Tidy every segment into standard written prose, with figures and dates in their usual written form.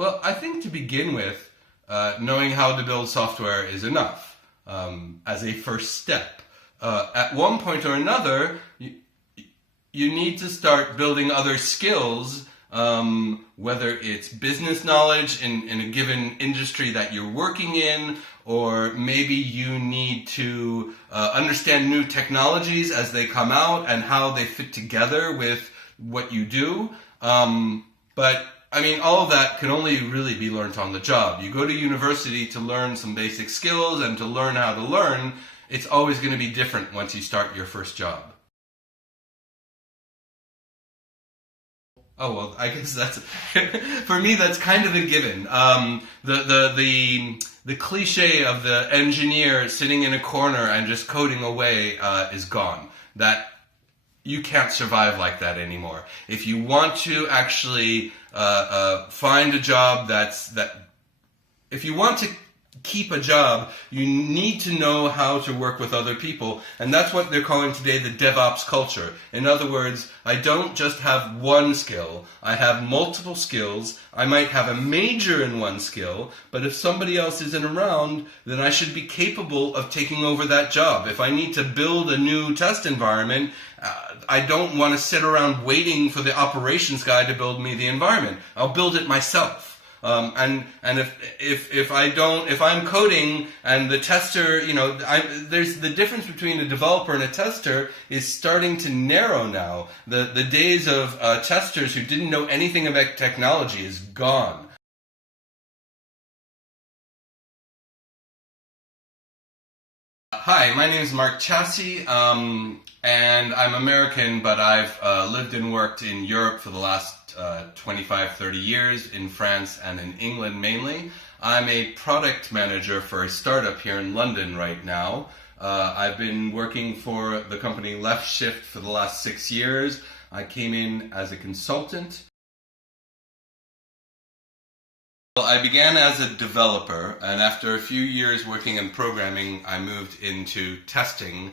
Well, I think to begin with, knowing how to build software is enough as a first step. At one point or another, you need to start building other skills, whether it's business knowledge in a given industry that you're working in, or maybe you need to understand new technologies as they come out and how they fit together with what you do. But I mean, all of that can only really be learned on the job. You go to university to learn some basic skills and to learn how to learn. It's always going to be different once you start your first job. Oh, well, I guess that's, for me, that's kind of a given. The cliche of the engineer sitting in a corner and just coding away is gone. That you can't survive like that anymore. If you want to actually find a job if you want to keep a job, you need to know how to work with other people, and that's what they're calling today the DevOps culture. In other words, I don't just have one skill, I have multiple skills. I might have a major in one skill, but if somebody else isn't around, then I should be capable of taking over that job. If I need to build a new test environment, I don't want to sit around waiting for the operations guy to build me the environment. I'll build it myself. And if I'm coding and the tester, there's the difference between a developer and a tester is starting to narrow now. The days of testers who didn't know anything about technology is gone. Hi, my name is Mark Chassy, and I'm American, but I've lived and worked in Europe for the last 25, 30 years, in France and in England mainly. I'm a product manager for a startup here in London right now. I've been working for the company Leftshift for the last 6 years. I came in as a consultant. Well, I began as a developer, and after a few years working in programming, I moved into testing,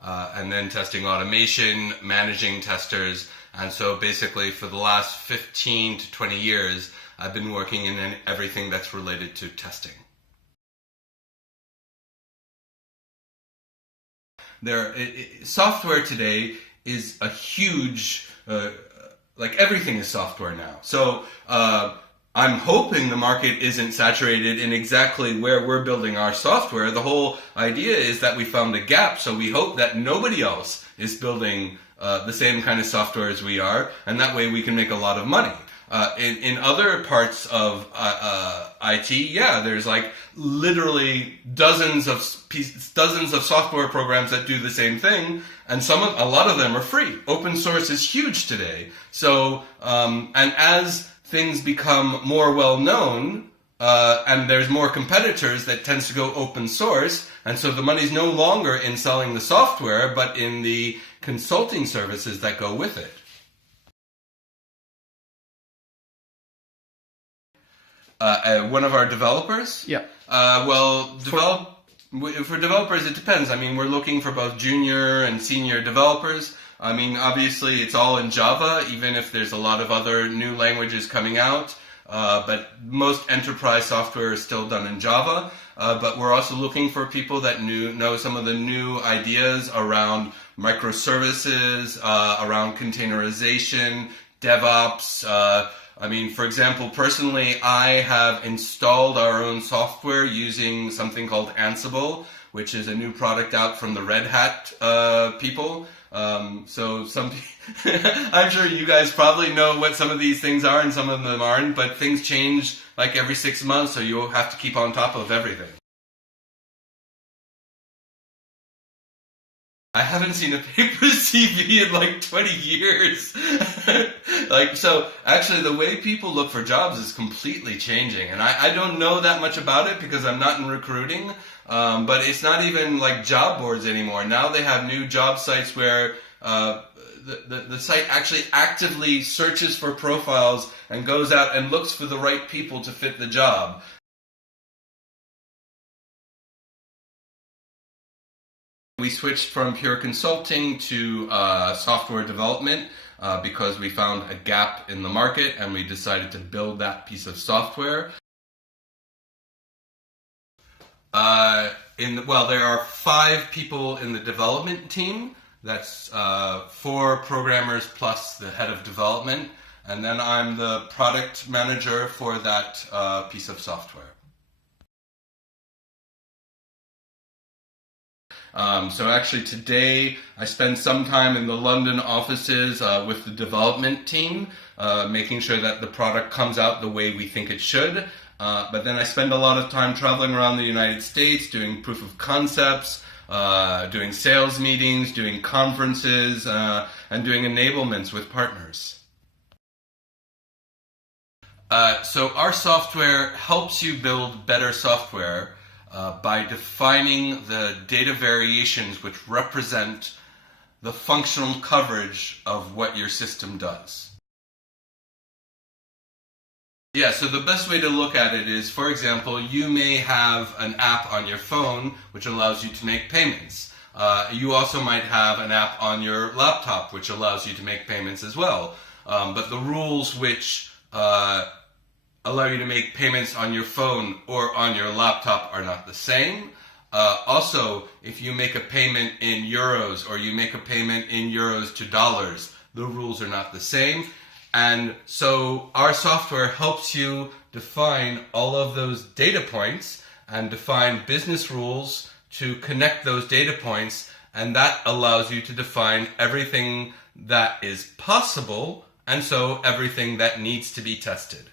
and then testing automation, managing testers, and so basically for the last 15 to 20 years, I've been working in everything that's related to testing. Software today is a huge, like everything is software now. So I'm hoping the market isn't saturated in exactly where we're building our software. The whole idea is that we found a gap, so we hope that nobody else is building the same kind of software as we are, and that way we can make a lot of money. In other parts of IT, yeah, there's like literally dozens of software programs that do the same thing, and a lot of them are free. Open source is huge today. So, and as things become more well known, and there's more competitors, that tends to go open source, and so the money's no longer in selling the software, but in the consulting services that go with it. One of our developers? Yeah. For developers, it depends. I mean, we're looking for both junior and senior developers. I mean, obviously, it's all in Java, even if there's a lot of other new languages coming out. But most enterprise software is still done in Java. But we're also looking for people that know some of the new ideas around microservices, around containerization, DevOps. I mean, for example, personally, I have installed our own software using something called Ansible, which is a new product out from the Red Hat people. So I'm sure you guys probably know what some of these things are and some of them aren't, but things change like every 6 months, so you'll have to keep on top of everything. I haven't seen a paper CV in like 20 years. So actually the way people look for jobs is completely changing, and I don't know that much about it because I'm not in recruiting, but it's not even like job boards anymore. Now they have new job sites where the site actually actively searches for profiles and goes out and looks for the right people to fit the job. We switched from pure consulting to software development because we found a gap in the market and we decided to build that piece of software. There are 5 people in the development team. That's 4 programmers plus the head of development. And then I'm the product manager for that piece of software. So actually today I spend some time in the London offices with the development team, making sure that the product comes out the way we think it should. But then I spend a lot of time traveling around the United States, doing proof of concepts, doing sales meetings, doing conferences, and doing enablements with partners. So our software helps you build better software by defining the data variations which represent the functional coverage of what your system does. Yeah, so the best way to look at it is, for example, you may have an app on your phone which allows you to make payments. You also might have an app on your laptop which allows you to make payments as well. But the rules which allow you to make payments on your phone or on your laptop are not the same. Also, if you make a payment in euros or you make a payment in euros to dollars, the rules are not the same. And so our software helps you define all of those data points and define business rules to connect those data points, and that allows you to define everything that is possible and so everything that needs to be tested.